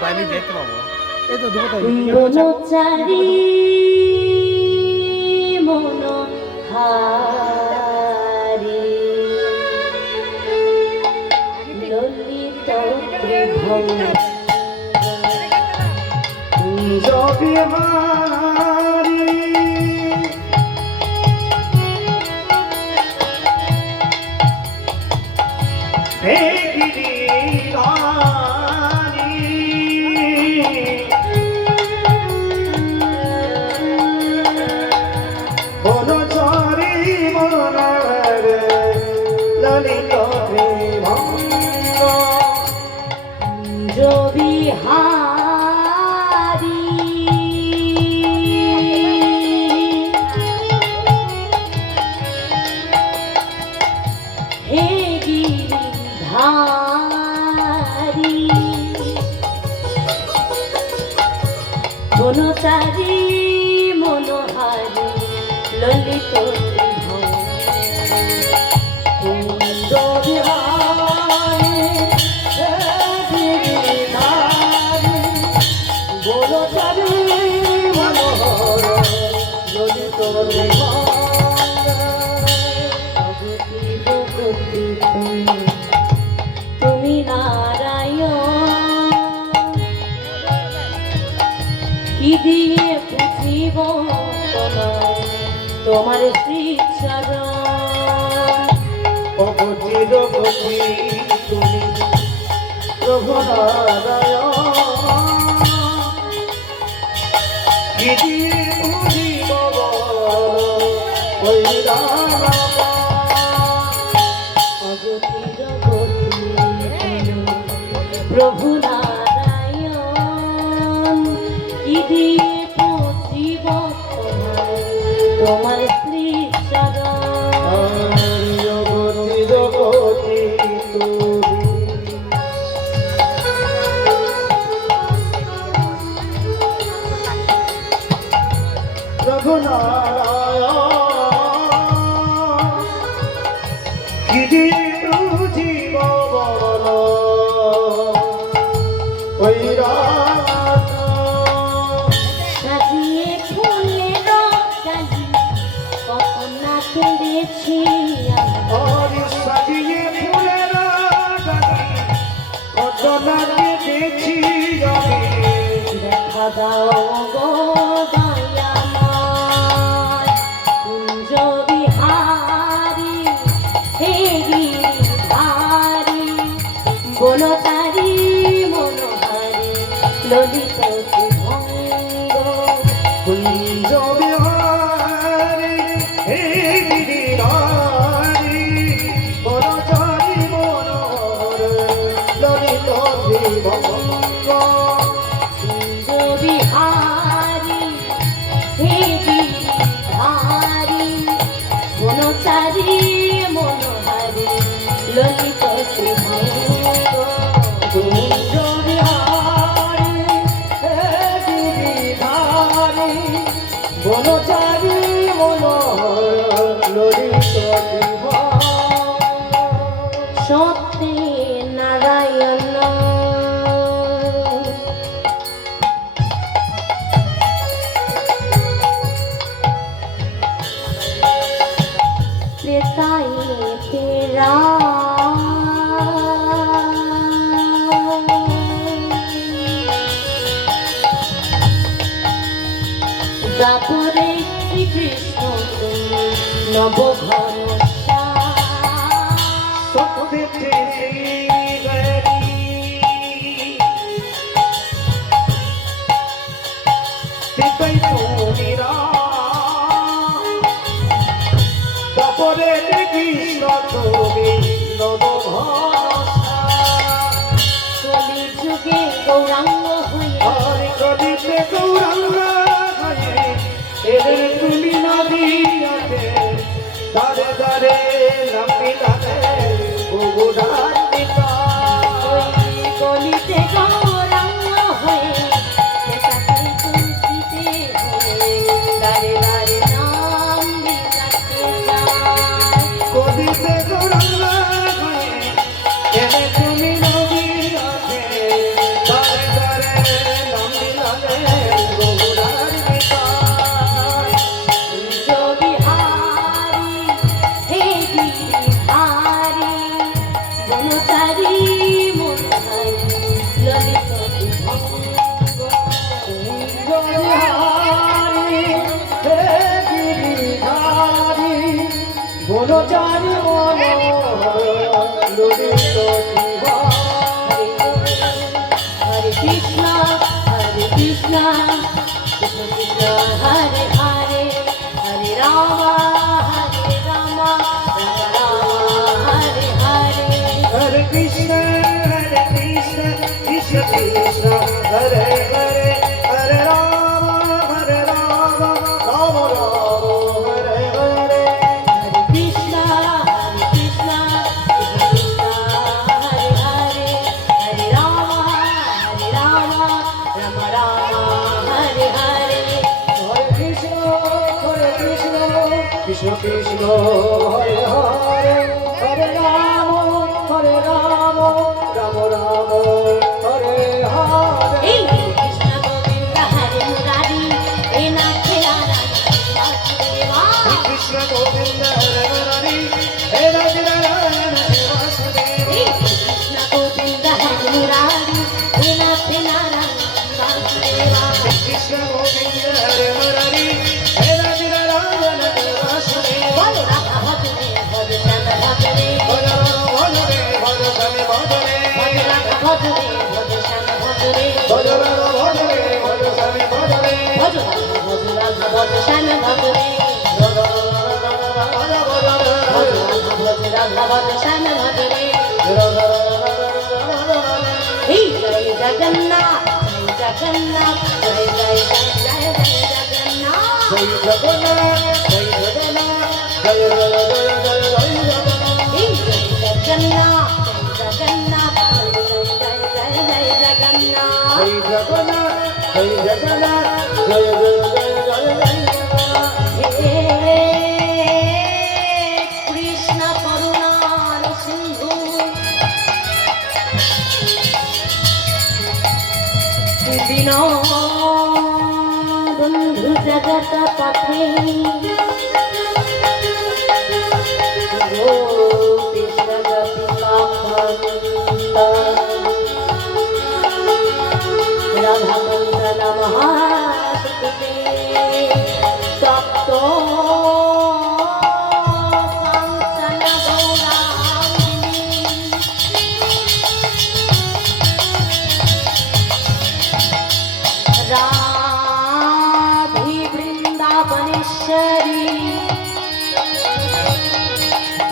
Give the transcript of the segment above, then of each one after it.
পাইনি দেখতে পাবো। এই তো দেবো তাই মনোচারী মনোহারি ললিত ত্রিভঙ্গ বিহারি হে গিরিধারি মনোচারী মনোহারি ললিত তুমি নারায়ণ কি দিয়ে পুজিব তোমার শ্রী চরণ অবধির গতি তুমি প্রভু নারায়ণ কি দিয়ে পুজিব ওই রাম প্রভু নারায়ণ কি দিয়ে পুজিব তোমার শ্রী চরণ জগতি তুমি প্রভু নারায়ণ কি দিয়ে পুজিব ওই রাম সাজিয়ে ফুলের ডালি কত না কেঁদেছি और सजिए फुलेरा डाली কত না কেঁদেছি আমি দেখা দাও গো দয়াময় কুঞ্জ বিহারি হে গিরিধারি বনচারী মনোহারি ললিত ত্রিভঙ্গ কুঞ্জ বিহারী হে গিরিধারী বনচারী মনোহর ললিত ত্রিভঙ্গ কুঞ্জ বিহারি হে গিরিধারি বনচারী মনোহারি ললিত ত্রিভঙ্গ কুঞ্জ বিহারী হে গিরিধারী বনচারী মনোহর ললিত ত্রিভঙ্গ সত্যে নারায়ণ ত্রেতায় তেরা দ্বাপরে শ্রীকৃষ্ণ নবঘন সত্যতে শ্রীগরি তুমিরা তারপরে কৃষ্ণ তুমি নবঘনসা কলিযুগে গৌরাঙ্গ হয়ে হরে কলিতে গৌরাঙ্গ হয়ে এদের তুমি নদীতে দারে দারে নামিলালে বহুধান্বিকা কলিতে গৌরাঙ্গ হয়ে তুলসীতে হয়ে দারে দারে নাম বিলাতে যায় কলিতে গৌরাঙ্গ হয়ে এদের তুমি নদীতে দারে দারে মুরারি মুরারি ললিত বিভঙ্গ কুঞ্জবিহারী হে গিরিধারী বনচারী মনোহর ললিত বিহারী। হরে Krishna Krishna Krishna Hare Hare Hare Ram Hare Hare Hare Krishna, Krishna Krishna, Hare Hare, Hare Rama, Rama Rama, Hare Hare. Hare Krishna, Krishna Hare Hare, Hare Rama, Rama Rama, Hare Hare. Hare Krishna, Krishna Krishna, Hare Hare, Hare Rama, Rama Rama, Hare Hare. Hey, Krishna Govinda Hare Murari, He Nath Narayana Vasudeva. Krishna Govinda Hare Murari, He Nath Narayana Vasudeva. Hey, Krishna Govinda Hare Murari, He Nath Narayana Vasudeva. Krishna Govinda Hare Murari, He Nath Narayana Vasudeva. Bolo Radha Bhajane, Bolo Shama Bhajane, Bolo Bhajane, Bolo Shama Bhajane. Bolo Radha Bhajane, Bolo Shama Bhajane, Bolo Bhajane, Bolo Shama Bhajane. Bolo Radha, Bolo Radha, Bolo Shama Bhajane, Bolo Bolo Radha, Bolo Shama Bhajane. Bhajane. Hey, Jai Jagannath, Jai Jagannath, Jai Jai Jai Jai Jai Jagannath. Jai Jagannath, Jai Jagannath, Jai Jai Jai Jai Jai Jagannath. Hey, Jai Jagannath, Jai Jagannath, Jai Jai Jai Jai Jagannath. Jai Jagannath, Jai Jagannath, Jai Jai Jai Jai Jagannath. He Krishna Karunar Sindhu Dino Bandhu Jagat Pathe Gopi Sagati Lakanta Radha Manta Namaha Sukte Tapto Kancana Gaurangini Radhi Vrindavaneshwari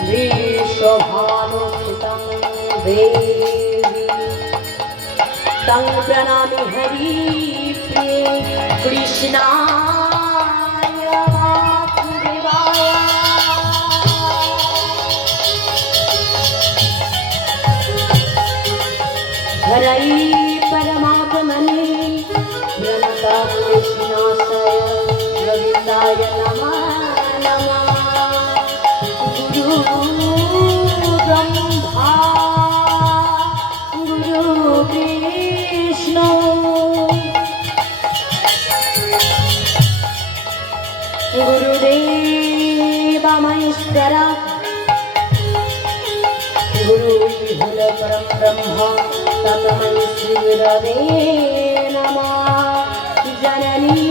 Vishwabhanusutam Devi Tang Pranami Hari Priye Krishna हरै परमात्मने प्रणता कृष्णाशय गोविन्दाय नमः गुरु ब्रह्मा गुरु विष्णु गुरुदेव महेश्वर गुरु विभुल परम ब्रह्म तस्मै श्री गुरवे नमः जननी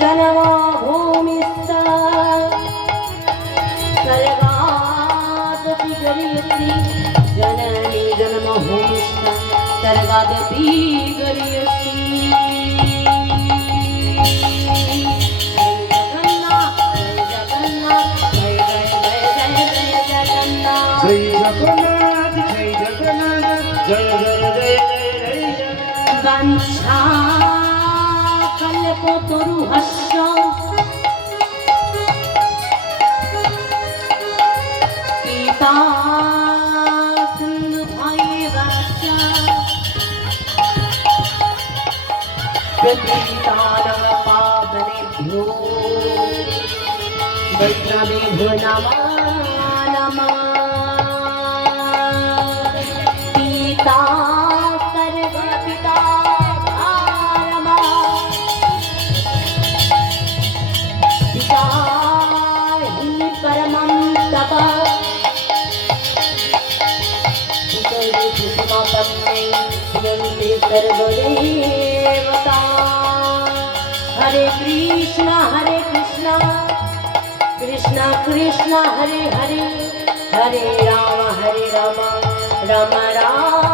जन्म भूमिश्च सर्गादपि गरीयसी जननी जन्म भूमिश्च सर्गादपि गरीयसी Jai Jagannath, Jai Jagannath, Jai Jai Jai Jai Jai. वंशा कल्पतरुहस्य पिता सिन्धुभैरवश्च प्रतीतानां पावनेभ्यो वैष्णवेभ्यो नमः नमः पिता सर्वपिता धारमा पिता हि परमं तप पितरिति सर्वदेवता हरे कृष्णा कृष्णा कृष्णा हरे हरे हरे राम राम राम